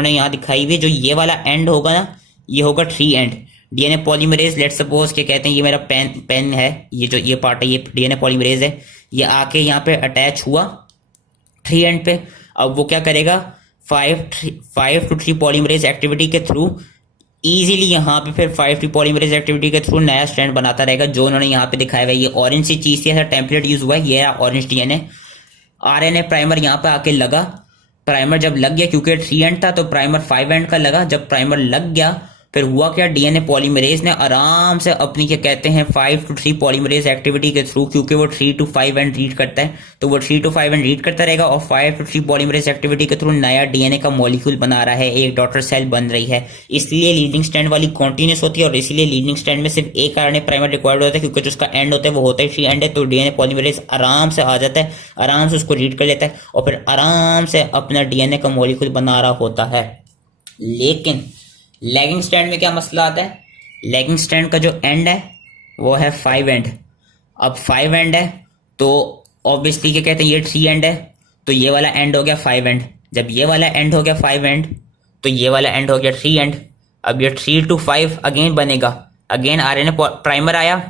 यहाँ दिखाई हुई, जो ये वाला एंड होगा ना, ये होगा 3 and. DNA polymerase let suppose के कहते हैं ये मेरा पेन है, ये पार्ट है, ये डीएनए पॉलीमरेज है, ये आके यहाँ पे अटैच हुआ 3 एंड पे। अब वो क्या करेगा, 5 to 3 पॉलीमरेज एक्टिविटी के थ्रू इजीली यहाँ पे फिर 5 to पॉलीमरेज एक्टिविटी के थ्रू नया स्ट्रैंड बनाता रहेगा, जो उन्होंने यहाँ पे दिखाया हुआ है। ये ऑरेंज सी चीज से टेम्पलेट यूज हुआ है, ये ऑरेंज डीएनए। आरएनए प्राइमर यहाँ पे आके लगा, प्राइमर जब लग गया, क्योंकि 3 एंड था तो प्राइमर 5 एंड का लगा। जब प्राइमर लग गया फिर हुआ क्या, डीएनए पॉलीमरेज ने आराम से अपनी क्या कहते हैं 5 to 3 पॉलीमरेज एक्टिविटी के थ्रू, क्योंकि वो 3 to 5 एंड रीड करता है, तो वो 3 to 5 एंड रीड करता रहेगा और 5 to 3 पॉलीमरेज एक्टिविटी के थ्रू नया डीएनए का मॉलिक्यूल बना रहा है, एक डॉटर सेल बन रही है। इसलिए लीडिंग स्ट्रैंड वाली कॉन्टिन्यूस होती है, और इसलिए लीडिंग स्ट्रैंड में सिर्फ एक आरएनए प्राइमर रिक्वायर्ड होता है, क्योंकि जो उसका एंड होता है वो होता है 3 एंड है। तो डीएनए पॉलीमरेज आराम से आ जाता है, आराम से उसको रीड कर लेता है और फिर आराम से अपना डीएनए का मॉलिक्यूल बना रहा होता है। लेकिन लैगिंग स्ट्रैंड में क्या मसला आता है, लैगिंग स्ट्रैंड का जो एंड है वो है 5 एंड। अब 5 एंड है तो ऑब्वियसली क्या कहते हैं, ये 3 एंड है, तो ये वाला एंड हो गया 5 एंड। जब ये वाला एंड हो गया 5 एंड तो ये वाला एंड हो गया 3 एंड। अब ये 3 to 5 अगेन बनेगा, अगेन आरएनए प्राइमर आया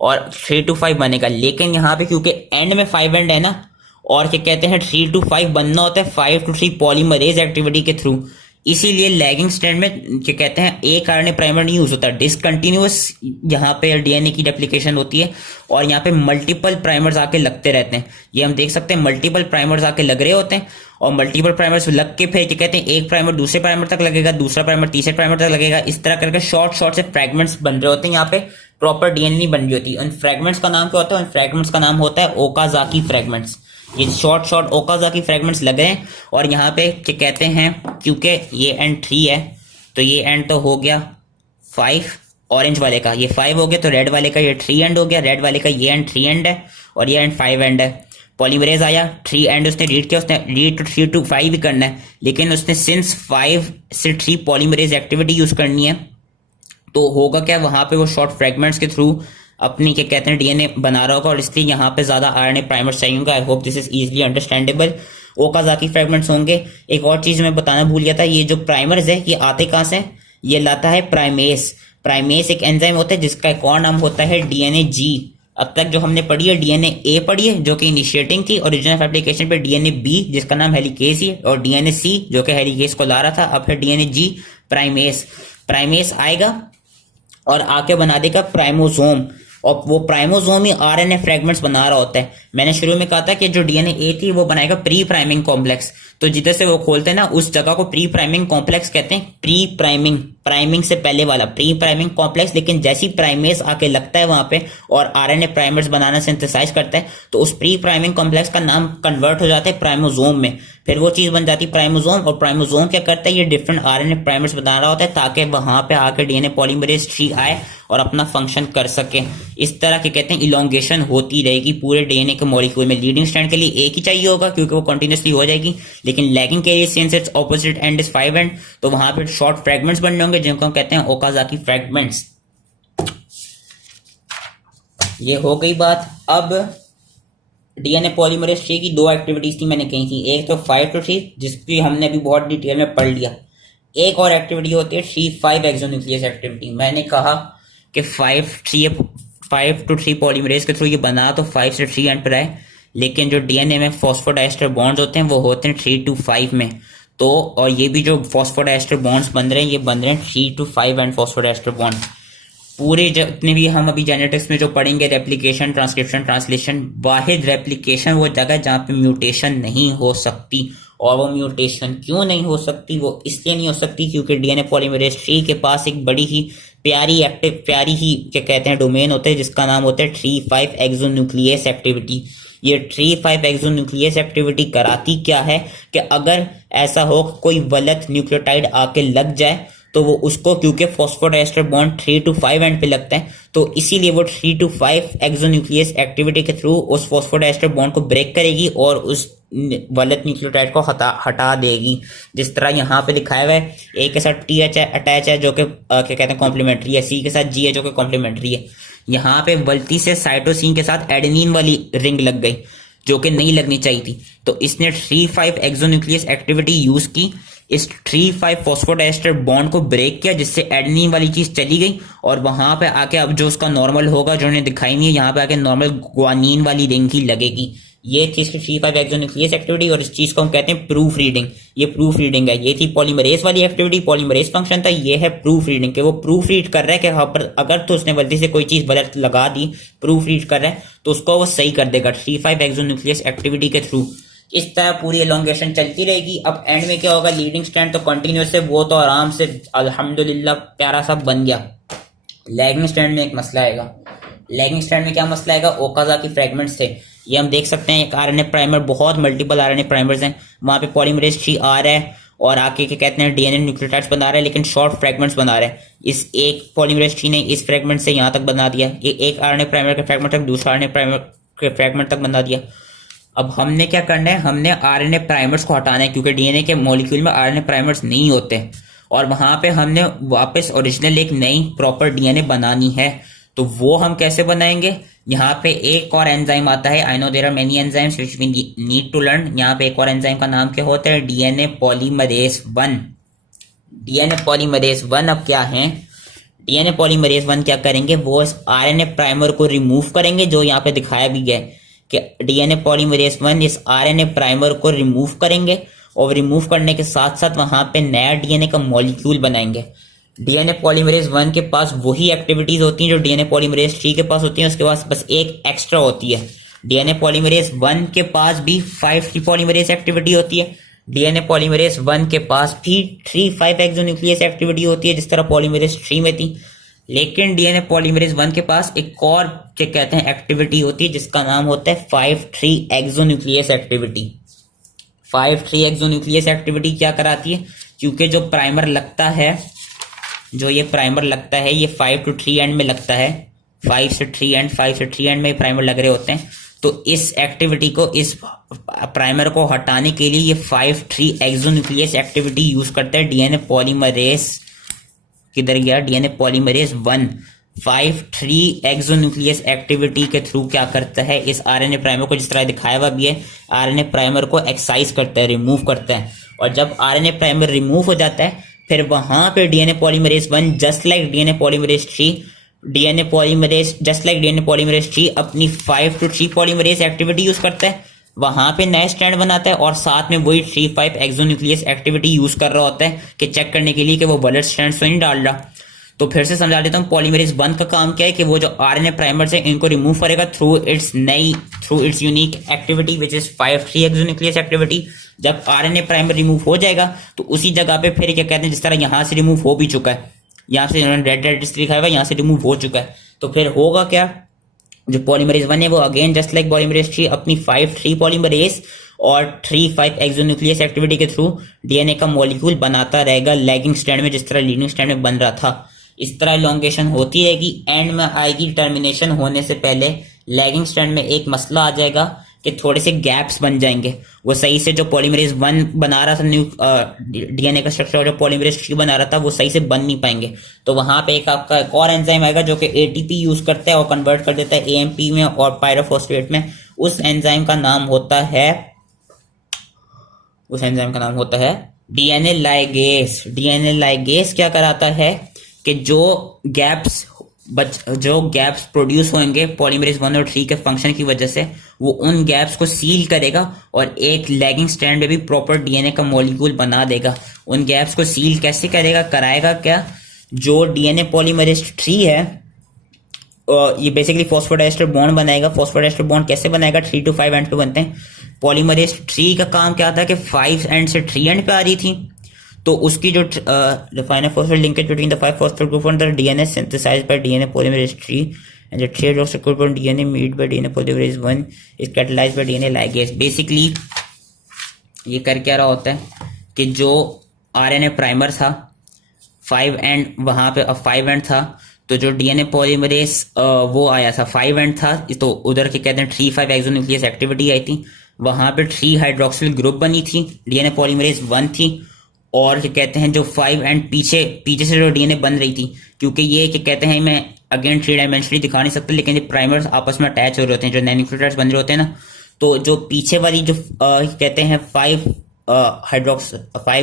और 3 to 5 बनेगा। लेकिन यहाँ पे क्योंकि एंड में 5 एंड है ना, और क्या कहते हैं 3 to 5 बनना होता है 5 to 3 पॉलीमरेज एक्टिविटी के थ्रू, इसीलिए लैगिंग स्ट्रैंड में क्या कहते हैं एक आरएनए प्राइमर नहीं यूज होता, डिसकंटिन्यूअस यहाँ पे डीएनए की रेप्लिकेशन होती है और यहाँ पे मल्टीपल प्राइमर्स आके लगते रहते हैं। ये हम देख सकते हैं मल्टीपल प्राइमर्स आके लग रहे होते हैं, और मल्टीपल प्राइमर्स लग के फिर क्या कहते हैं एक प्राइमर दूसरे प्राइमर तक लगेगा, दूसरा प्राइमर तीसरे प्राइमर तक लगेगा, इस तरह करके शॉर्ट से फ्रेगमेंट्स बन रहे होते हैं। यहाँ पे प्रॉपर डीएनए नहीं बन रही होती। उन फ्रेगमेंट्स का नाम क्या होता है, उन फ्रेगमेंट्स का नाम होता है ओकाजाकी फ्रेगमेंट्स। ये शॉर्ट ओकाजाकी फ्रेगमेंट्स लग रहे हैं, और यहाँ पे क्या कहते हैं क्योंकि ये एंड 3 है तो ये एंड तो हो गया 5 ऑरेंज वाले का, ये 5 हो गया, तो रेड वाले का ये 3 एंड हो गया, रेड वाले का ये एंड 3 एंड है और ये एंड 5 एंड है। पॉलीमरेज आया 3 एंड उसने रीड किया, उसने रीड 3 to 5 भी करना है, लेकिन उसने सिंस 5 से 3 पॉलीमरेज एक्टिविटी यूज करनी है, तो होगा क्या, वहां पे वो शॉर्ट फ्रेगमेंट्स के थ्रू अपनी क्या कहते हैं डीएनए बना रहा होगा, और इसलिए यहाँ पे ज्यादा आरएनए प्राइमर्स चाहिए होगा। I hope this is easily understandable. Okazaki fragments होंगे। एक और चीज मैं बताना भूल गया था, ये जो प्राइमर्स है ये आते कहाँ से, ये लाता है प्राइमेस। प्राइमेस एक एंजाइम होता है जिसका एक और नाम होता है डीएनए जी। अब तक जो हमने पढ़ी है डीएनए ए पढ़ी है जो कि इनिशिएटिंग थी ओरिजिनल एप्लीकेशन पे, डीएनए बी जिसका नाम हेलिकेस है, और डीएनए सी जो कि हेलिकेस को ला रहा था। अब है डीएनए जी प्राइमेस। प्राइमेस आएगा और आके बना देगा प्राइमोसोम, और वो प्राइमोसोम ही आरएनए फ्रेगमेंट्स बना रहा होता है। मैंने शुरू में कहा था कि जो डीएनए ए थी वो बनाएगा प्री प्राइमिंग कॉम्प्लेक्स, तो जिधर से वो खोलते हैं ना उस जगह को प्री प्राइमिंग कॉम्प्लेक्स कहते हैं। प्री प्राइमिंग से पहले वाला प्री प्राइमिंग कॉम्प्लेक्स। लेकिन जैसी प्राइमेस आके लगता है वहां पे और आरएनए प्राइमर्स बनाना सिंथेसाइज करता है, तो उस प्री प्राइमिंग कॉम्प्लेक्स का नाम कन्वर्ट हो जाता है प्राइमोसोम में, फिर वो चीज बन जाती है प्राइमोसोम। और प्राइमोसोम क्या करता है, ये डिफरेंट आरएनए प्राइमर्स बना रहा होता है ताकि वहां पे आके डीएनए पॉलीमरेज 3 आए और अपना फंक्शन कर सके। इस तरह के कहते हैं इलोंगेशन होती रहेगी पूरे डीएनए के मॉलिक्यूल में। लीडिंग स्ट्रैंड के लिए एक ही चाहिए होगा क्योंकि वो कंटिन्यूसली हो जाएगी, लेकिन लैगिंग के लिए since it's opposite and is 5 and, तो वहां पे शॉर्ट फ्रेगमेंट्स बनने होंगे जिनको हम कहते हैं ओकाजाकी फ्रेगमेंट्स। ये हो गई बात। अब डीएनए पॉलीमरेज 3 की 2 एक्टिविटीज थी मैंने कही थी, एक तो 5 to 3 जिसकी हमने अभी बहुत डिटेल में पढ़ लिया, एक और एक्टिविटी होती है 3-5 एक्सोन्यूक्लियस एक्टिविटी। मैंने कहा कि 5 to 3 पॉलीमरेज के थ्रू ये बना तो 5 से 3 एंड पर आए, लेकिन जो डीएनए में फॉस्फोडाइस्टर बॉन्ड्स होते हैं वो होते हैं 3 to 5 में। तो और ये भी जो फॉस्फोडाइस्टर बॉन्ड्स बन रहे हैं ये बन रहे हैं 3 to 5 एंड फॉस्फोडाइस्टर बॉन्ड। पूरे जितने भी हम अभी जेनेटिक्स में जो पढ़ेंगे रेप्लिकेशन, ट्रांसक्रिप्शन, ट्रांसलेशन, वाहिद रेप्लिकेशन वो जगह जहाँ पे म्यूटेशन नहीं हो सकती और वो म्यूटेशन क्यों नहीं हो सकती? वो इसलिए नहीं हो सकती क्योंकि डीएनए पॉलीमरेज 3 के पास एक बड़ी ही प्यारी ही क्या कहते हैं डोमेन होते हैं जिसका नाम होता है 3,5 एक्सोन्यूक्लियस एक्टिविटी। ये 3,5 एक्सोन्यूक्लियस एक्टिविटी कराती क्या है कि अगर ऐसा हो कोई गलत न्यूक्लियोटाइड आके लग जाए तो वो उसको, क्योंकि फॉस्फोडाइस्टर बॉन्ड 3 to 5 एंड पे लगते हैं, तो इसीलिए वो 3 to 5 एक्सोन्यूक्लियस एक्टिविटी के थ्रू उस फॉस्फोडाइस्टर बॉन्ड को ब्रेक करेगी और उस गलत न्यूक्लियोटाइड को हटा देगी। जिस तरह यहाँ पे दिखाया हुआ है, ए के साथ टी अटैच है जो कि क्या कहते हैं कॉम्प्लीमेंट्री है, सी के साथ जी है जो कि कॉम्प्लीमेंट्री है। यहाँ पे गलती से साइटोसिन के साथ एडेनिन वाली रिंग लग गई जो कि नहीं लगनी चाहिए थी, तो इसने 3,5 एक्सोन्यूक्लियस एक्टिविटी यूज की, इस 3,5 फॉस्फोडाइस्टर बॉन्ड को ब्रेक किया जिससे एडेनिन वाली चीज चली गई और वहां पे आके अब जो उसका नॉर्मल होगा जो उन्हें दिखाई नहीं है, यहाँ पे आके नॉर्मल ग्वानिन वाली रिंग ही लगेगी। ये थी इसकी 3,5 एक्सोन्यूक्लियस एक्टिविटी और इस चीज को हम कहते हैं प्रूफ रीडिंग। ये प्रूफ रीडिंग है। ये थी पॉलीमरेज वाली एक्टिविटी, पॉलीमरेज फंक्शन था। ये है प्रूफ रीडिंग के वो प्रूफ रीड कर रहा है कि हाँ पर अगर तो उसने गलती से कोई चीज गलत लगा दी, प्रूफ रीड कर रहा है तो उसको वो सही कर देगा 3,5 एक्सोन्यूक्लियस एक्टिविटी के थ्रू। इस तरह पूरी एलोंगेशन चलती रहेगी। अब एंड में क्या होगा, लीडिंग स्ट्रैंड तो कंटिन्यूस है, वो तो आराम से अल्हम्दुलिल्लाह प्यारा सा बन गया। लैगिंग स्ट्रैंड में एक मसला आएगा। लैगिंग स्ट्रैंड में क्या मसला आएगा, ओकाजा की फ्रेगमेंट्स थे। ये हम देख सकते हैं एक आरएनए प्राइमर, बहुत मल्टीपल आरएनए प्राइमर्स हैं, वहां पे पॉलीमरेज 3 आ रहा है और आके क्या कहते हैं डीएनए न्यूक्लियोटाइड्स बना रहा है लेकिन शॉर्ट फ्रेगमेंट्स बना रहा है। इस एक पॉलीमरेज 3 ने इस फ्रेगमेंट से यहां तक बना दिया, एक आरएनए प्राइमर के फ्रेगमेंट तक, दूसरा आरएनए प्राइमर के फ्रेगमेंट तक बना दिया। अब हमने क्या करना है, हमने आरएनए प्राइमर्स को हटाना है क्योंकि डीएनए के मॉलिक्यूल में आरएनए प्राइमर्स नहीं होते और वहां पे हमने वापस ओरिजिनल एक नई प्रॉपर डीएनए बनानी है। तो वो हम कैसे बनाएंगे, यहाँ पे एक और एंजाइम आता है। I know there are many enzymes which we need to learn. यहाँ पे एक और एंजाइम का नाम क्या होता है, डीएनए पॉलीमरेज 1। डीएनए पॉलीमरेज 1 अब क्या है, डीएनए पॉलीमरेज 1 क्या करेंगे, वो इस आरएनए प्राइमर को रिमूव करेंगे जो यहाँ पे दिखाया भी गया है कि डीएनए पॉलीमरेज 1 इस आरएनए प्राइमर को रिमूव करेंगे और रिमूव करने के साथ साथ वहां पे नया डीएनए का मॉलिक्यूल बनाएंगे। डीएनए पॉलीमरेज 1 के पास वही एक्टिविटीज होती हैं जो डीएनए पॉलीमरेज 3 के पास होती हैं, उसके पास बस एक एक्स्ट्रा होती है। डीएनए पॉलीमरेज 1 के पास भी 5' पॉलीमरेज एक्टिविटी होती है, डीएनए पॉलीमरेज 1 के पास भी 3,5 एक्सोन्यूक्लियस एक्टिविटी होती है जिस तरह पॉलीमरेज 3 में थी। लेकिन डीएनए पॉलीमरेज 1 के पास एक और क्या कहते हैं एक्टिविटी होती है जिसका नाम होता है 5' एक्सोन्यूक्लियस एक्टिविटी। 5' एक्सोन्यूक्लियस एक्टिविटी क्या कराती है, क्योंकि जो प्राइमर लगता है, जो ये प्राइमर लगता है ये 5 to 3 एंड में लगता है, 5 से 3 एंड, 5 से 3 एंड में प्राइमर लग रहे होते हैं। तो इस एक्टिविटी को, इस प्राइमर को हटाने के लिए ये 5' एक्सोन्यूक्लियस एक्टिविटी यूज करता है डीएनए पॉलीमरेज, किधर गया, डीएनए पॉलीमरेज 1 5' एक्सोन्यूक्लियस एक्टिविटी के थ्रू क्या करता है, इस आरएनए प्राइमर को, जिस तरह दिखाया हुआ भी है, आरएनए प्राइमर को एक्साइज करता है, रिमूव करता है। और जब आरएनए प्राइमर रिमूव हो जाता है फिर वहां पे DNA polymerase 1 just like DNA polymerase 3, just like DNA polymerase 3 अपनी 5 to 3 पॉलीमरेज एक्टिविटी यूज करता है, वहां पे नया स्ट्रैंड बनाता है और साथ में वही 3,5 एक्सोन्यूक्लियस एक्टिविटी यूज कर रहा होता है कि चेक करने के लिए कि वो गलत स्ट्रैंड तो नहीं डाल रहा। तो फिर से समझा देता हूँ, पॉलीमरेज 1 का काम क्या है कि वो जो आरएनए प्राइमर्स है इनको रिमूव करेगा through it's unique activity which is 5' exonuclease activity. जब आरएनए प्राइमर रिमूव हो जाएगा तो उसी जगह पे फिर क्या कहते हैं, जिस तरह यहां से रिमूव हो भी चुका है, यहां से रेड लिखा हुआ है, यहां से रिमूव हो चुका है, तो फिर होगा क्या, जो पॉलीमरेज 1 है वो अगेन जस्ट लाइक पॉलीमरेज 3 अपनी 5' पॉलीमरेज और 3,5 एक्सोन्यूक्लियस एक्टिविटी के थ्रू डीएनए का मॉलिक्यूल बनाता रहेगा लैगिंग स्ट्रैंड में, जिस तरह लीडिंग स्ट्रैंड में बन रहा था। इस तरह एलोंगेशन होती रहेगी, एंड में आएगी टर्मिनेशन होने से पहले लैगिंग स्ट्रैंड में एक मसला आ जाएगा कि थोड़े से गैप्स बन जाएंगे। वो सही से जो पॉलीमरेज 1 बना रहा था, डीएनए का स्ट्रक्चर जो पॉलीमरेज 3 बना रहा था, वो सही से बन नहीं पाएंगे। तो वहां पे एक आपका एक और एंजाइम आएगा जो कि एटीपी यूज करता है और कन्वर्ट कर देता है एएमपी में और पायरोफॉस्फेट में। उस एंजाइम का नाम होता है डीएनए लाइगेस। डीएनए लाइगेस क्या कराता है कि जो गैप्स प्रोड्यूस होंगे पॉलीमरेज 1 और 3 के फंक्शन की वजह से, वो उन गैप्स को सील करेगा और एक लैगिंग स्ट्रैंड में भी प्रॉपर डीएनए का मॉलिक्यूल बना देगा। उन गैप्स को सील कैसे करेगा, कराएगा क्या, जो डीएनए पॉलीमरेज 3 है ये बेसिकली फॉस्फोडाइस्टर बॉन्ड बनाएगा। फॉस्फोडाइस्टर बॉन्ड कैसे बनाएगा? 3 to 5 एंड पे बनते हैं। पॉलीमरेज 3 का काम क्या था कि 5 एंड से 3 एंड पे आ रही थी, तो उसकी जो final phosphate linkage between the 5 phosphate group on the DNA synthesized by DNA polymerase 3 and the 3 hydroxyl group on DNA made by DNA polymerase 1 is catalyzed by DNA ligase। Basically ये कर क्या रहा होता है कि जो आरएनए प्राइमर था 5 and वहां पे 5 एंड था, तो जो डीएनए पॉलीमरेज वो आया था 5 एंड था, तो उधर के कहते हैं 3-5 एक्सोन्यूक्लियस एक्टिविटी आई थी, वहां पे 3 हाइड्रोक्सिल ग्रुप बनी थी, डीएनए पॉलीमरेज 1 थी, और क्या कहते हैं जो 5 एंड पीछे पीछे से जो डीएनए बन रही थी, क्योंकि ये क्या कहते हैं मैं अगेन 3 डायमेंशनली दिखा नहीं सकता, लेकिन ये प्राइमर्स आपस में अटैच हो रहे होते हैं, जो न्यूक्लियोटाइड्स बन रहे होते हैं ना, तो जो पीछे वाली जो कहते हैं 5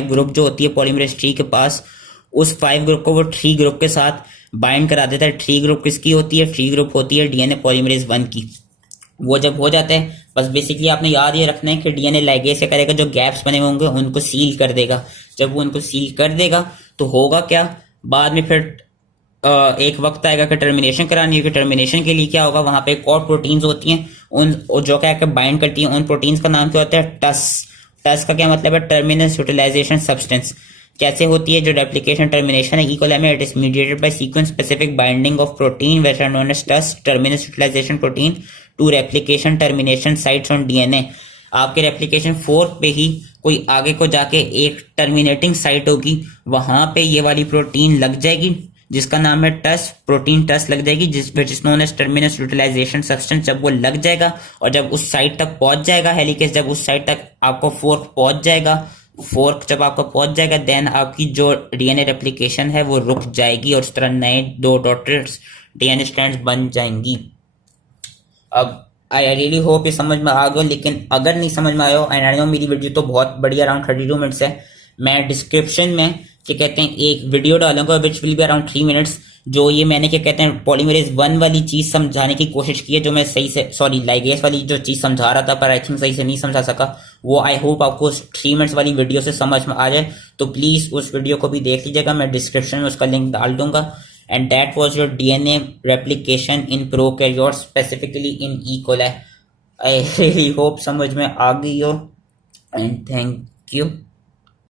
ग्रुप जो होती है पॉलीमरेज 3 के पास, उस 5 ग्रुप को वो 3 ग्रुप के साथ बाइंड करा देता है। 3 ग्रुप किसकी होती है? 3 ग्रुप होती है डीएनए पॉलीमरेज 1 की। वो जब हो जाता है, बस बेसिकली आपने याद ये रखना है कि डीएनए लाइगेज से करेगा, जो गैप्स बने होंगे उनको सील कर देगा। जब वो उनको सील कर देगा तो होगा क्या, बाद में फिर एक वक्त आएगा कि टर्मिनेशन करानी होगी। टर्मिनेशन के लिए क्या होगा, वहां पे एक और प्रोटीन्स होती हैं, उन जो क्या बाइंड करती हैं, उन प्रोटीन्स का नाम क्या होता है? टस। टस का क्या मतलब है? Terminus utilization substance. कैसे होती है जो रेप्लिकेशन टर्मिनेशन है? इक्वल में it is mediated by sequence specific binding of protein which are known as Tus terminus utilization protein to replication termination sites on DNA. आपके रेप्लिकेशन 4 पे ही कोई आगे को जाके एक टर्मिनेटिंग साइट होगी, वहां पे ये वाली प्रोटीन लग जाएगी जिसका नाम है टस, प्रोटीन टस लग जाएगी, जिस known as terminus utilization substance. जब वो लग जाएगा और जब उस साइट तक पहुंच जाएगा हेलिकेज, जब उस साइट तक आपको फोर्क पहुंच जाएगा, फोर्क जब आपका पहुंच जाएगा, देन आपकी जो डीएनए रेप्लिकेशन है वो रुक जाएगी और इस तरह नए 2 डॉटेड डीएनए स्ट्रैंड्स बन जाएंगी। अब आई रियली होप ये समझ में आ गया, लेकिन अगर नहीं समझ में आया एंड आई नो मेरी वीडियो तो बहुत बड़ी अराउंड 32 मिनट्स है, मैं डिस्क्रिप्शन में क्या कहते हैं एक वीडियो डालूंगा which will be around 3 minutes, जो ये मैंने क्या कहते हैं पॉलीमरेज 1 वाली चीज समझाने की कोशिश की है, जो मैं सही से सॉरी लाइगेज वाली जो चीज समझा रहा था पर आई थिंक सही से नहीं समझा सका, वो आई होप आपको 3 मिनट्स वाली वीडियो से समझ में आ जाए। तो प्लीज उस वीडियो को भी देख लीजिएगा, मैं डिस्क्रिप्शन में उसका लिंक डाल दूंगा। And that was your DNA replication in prokaryotes, specifically in E coli. I really hope समझ में आ गई हो एंड थैंक यू।